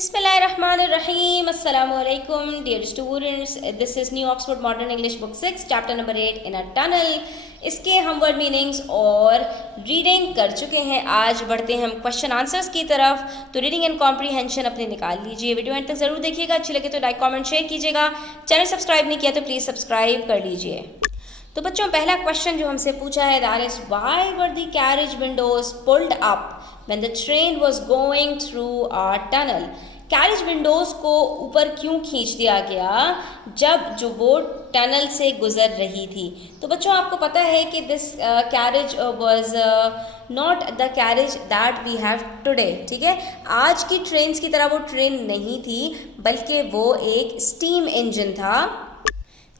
Bismillahirrahmanirrahim. Assalamu alaikum, dear students. This is New Oxford Modern English Book 6, chapter number 8 in a tunnel. इसके हम word meanings और reading कर चुके हैं. आज बढ़ते हैं हम क्वेश्चन आंसर्स की तरफ. तो रीडिंग एंड कॉम्प्रीहेंशन अपने निकाल लीजिए. वीडियो एंड तक ज़रूर देखिएगा. अच्छी लगे तो लाइक कमेंट शेयर कीजिएगा. चैनल सब्सक्राइब नहीं किया तो प्लीज़ सब्सक्राइब कर लीजिए. तो बच्चों, पहला क्वेश्चन जो हमसे पूछा है, that is why were the carriage Windows pulled up when the train was going through a tunnel. Carriage Windows को ऊपर क्यों खींच दिया गया जब जो वो टनल से गुजर रही थी. तो बच्चों, आपको पता है कि this carriage was not the carriage that we have today. ठीक है, आज की ट्रेन्स की तरह वो ट्रेन नहीं थी, बल्कि वो एक स्टीम इंजन था,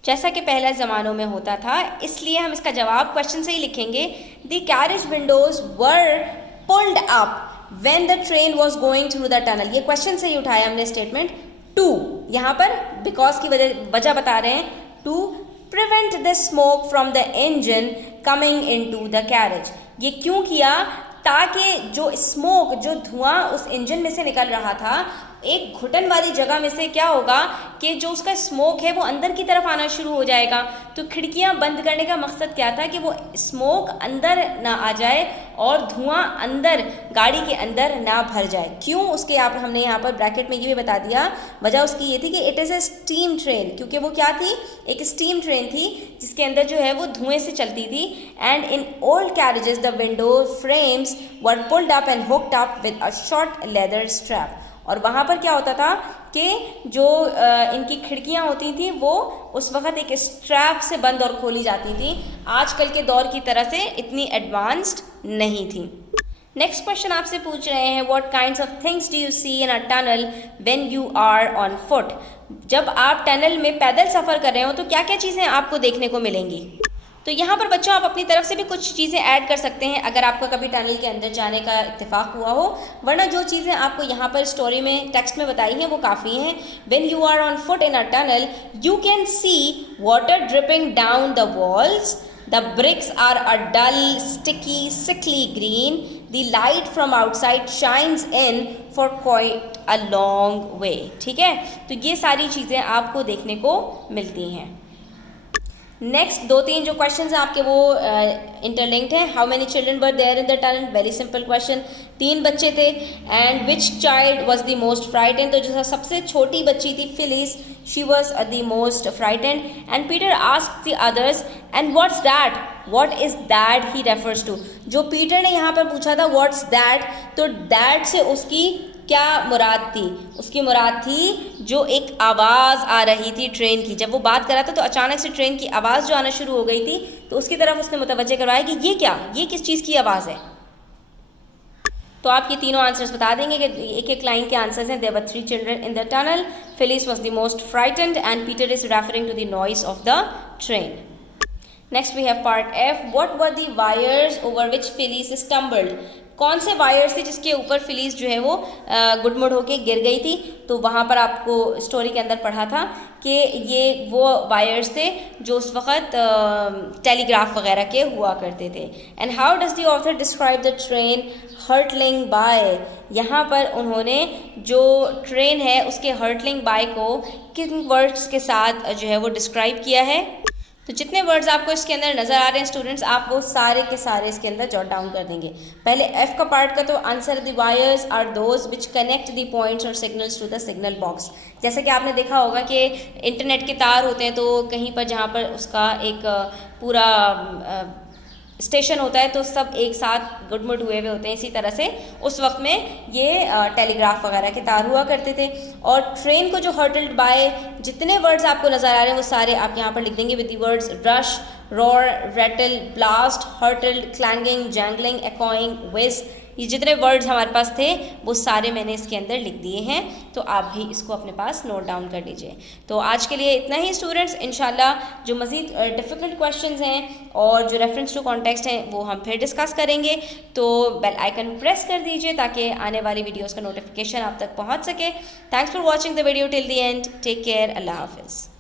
जैसा कि पहले ज़मानों में होता था. इसलिए हम इसका जवाब क्वेश्चन से ही लिखेंगे. The carriage Windows were pulled up when the train was going through the tunnel. ये क्वेश्चन से ही उठाया हमने स्टेटमेंट. टू यहाँ पर बिकॉज की वजह बता रहे हैं. To prevent the smoke from the engine coming in to the carriage. ये क्यों किया? ताकि जो स्मोक, जो धुआं उस इंजन में से निकल रहा था, एक घुटन वाली जगह में से क्या होगा कि जो उसका स्मोक है वो अंदर की तरफ आना शुरू हो जाएगा. तो खिड़कियां बंद करने का मकसद क्या था कि वो स्मोक अंदर ना आ जाए और धुआं अंदर गाड़ी के अंदर ना भर जाए. क्यों? उसके हमने यहाँ पर ब्रैकेट में ये भी बता दिया. वजह उसकी ये थी कि it is a steam train, क्योंकि वो क्या थी, एक स्टीम ट्रेन थी जिसके अंदर जो है वो धुएं से चलती थी. And in old carriages the window frames were pulled up and hooked up with a short leather strap. और वहाँ पर क्या होता था कि जो इनकी खिड़कियाँ होती थी वो उस वक़्त एक स्ट्रैप से बंद और खोली जाती थी. आजकल के दौर की तरह से इतनी एडवांस्ड नहीं थी. नेक्स्ट क्वेश्चन आपसे पूछ रहे हैं, what kinds of things do you see in a tunnel when you are on foot. जब आप टनल में पैदल सफ़र कर रहे हो तो क्या क्या चीज़ें आपको देखने को मिलेंगी. तो यहाँ पर बच्चों, आप अपनी तरफ से भी कुछ चीज़ें ऐड कर सकते हैं अगर आपका कभी टनल के अंदर जाने का इत्तेफाक हुआ हो. वरना जो चीज़ें आपको यहाँ पर स्टोरी में, टेक्स्ट में बताई हैं वो काफ़ी हैं. When you are on foot in a tunnel you can see water dripping down the walls. The bricks are a dull sticky sickly green. The light from outside shines in for quite a long way. ठीक है, तो ये सारी चीज़ें आपको देखने को मिलती हैं. नेक्स्ट दो तीन जो क्वेश्चन हैं आपके वो इंटरलिंक्ड हैं. How many children were there in the tunnel. Very simple question. 3 बच्चे थे. And which child was the most frightened. तो जो सबसे छोटी बच्ची थी Phyllis, she was the most frightened. And Peter asked the others, and what's that, what is that he refers to. जो Peter ने यहाँ पर पूछा था व्हाट्स दैट, तो दैट से उसकी क्या मुराद थी? उसकी मुराद थी जो एक आवाज़ आ रही थी ट्रेन की. जब वो बात कर रहा था तो अचानक से ट्रेन की आवाज़ जो आना शुरू हो गई थी, तो उसकी तरफ उसने मुतवज्जे करवाया कि ये क्या, ये किस चीज़ की आवाज़ है. तो आप ये तीनों आंसर्स बता देंगे कि एक एक लाइन के आंसर्स हैं. There were 3 children in the tunnel. Phyllis was the most frightened and Peter is referring to the noise of the train. Next we have part F. What were the wires over which Phyllis stumbled. कौन से wires थे जिसके ऊपर Phyllis जो है वो गुडमुड होके गिर गई थी. तो वहाँ पर आपको स्टोरी के अंदर पढ़ा था कि ये वो वायर्स थे जो उस वक़्त टेलीग्राफ वगैरह के हुआ करते थे. And how does the author describe the train hurtling by. यहाँ पर उन्होंने जो ट्रेन है उसके हर्टलिंग बाय को किन वर्ड्स के साथ जो है वो डिस्क्राइब किया है. तो जितने वर्ड्स आपको इसके अंदर नज़र आ रहे हैं स्टूडेंट्स, आप वो सारे के सारे इसके अंदर जॉट डाउन कर देंगे. पहले एफ का पार्ट का, तो answer the wires are those which connect the points और signals to the signal box. जैसे कि आपने देखा होगा कि इंटरनेट के तार होते हैं, तो कहीं पर जहाँ पर उसका एक पूरा स्टेशन होता है तो सब एक साथ गुडमुड हुए हुए होते हैं. इसी तरह से उस वक्त में ये टेलीग्राफ वगैरह के तार हुआ करते थे. और ट्रेन को जो हर्टल्ड बाय, जितने वर्ड्स आपको नज़र आ रहे हैं वो सारे आप यहाँ पर लिख देंगे with the words rush, roar, rattle, blast, hurtled, clanging, jangling, echoing, whizz. ये जितने वर्ड्स हमारे पास थे वो सारे मैंने इसके अंदर लिख दिए हैं. तो आप भी इसको अपने पास नोट डाउन कर लीजिए. तो आज के लिए इतना ही स्टूडेंट्स. इंशाल्लाह जो मज़ीद डिफ़िकल्ट क्वेश्चंस हैं और जो रेफरेंस टू कॉन्टेक्स्ट हैं वो हम फिर डिस्कस करेंगे. तो बेल आइकन प्रेस कर दीजिए ताकि आने वाली वीडियोज़ का नोटिफिकेशन आप तक पहुँच सके. Thanks for watching the video till the end. Take care. अल्लाह हाफिज़.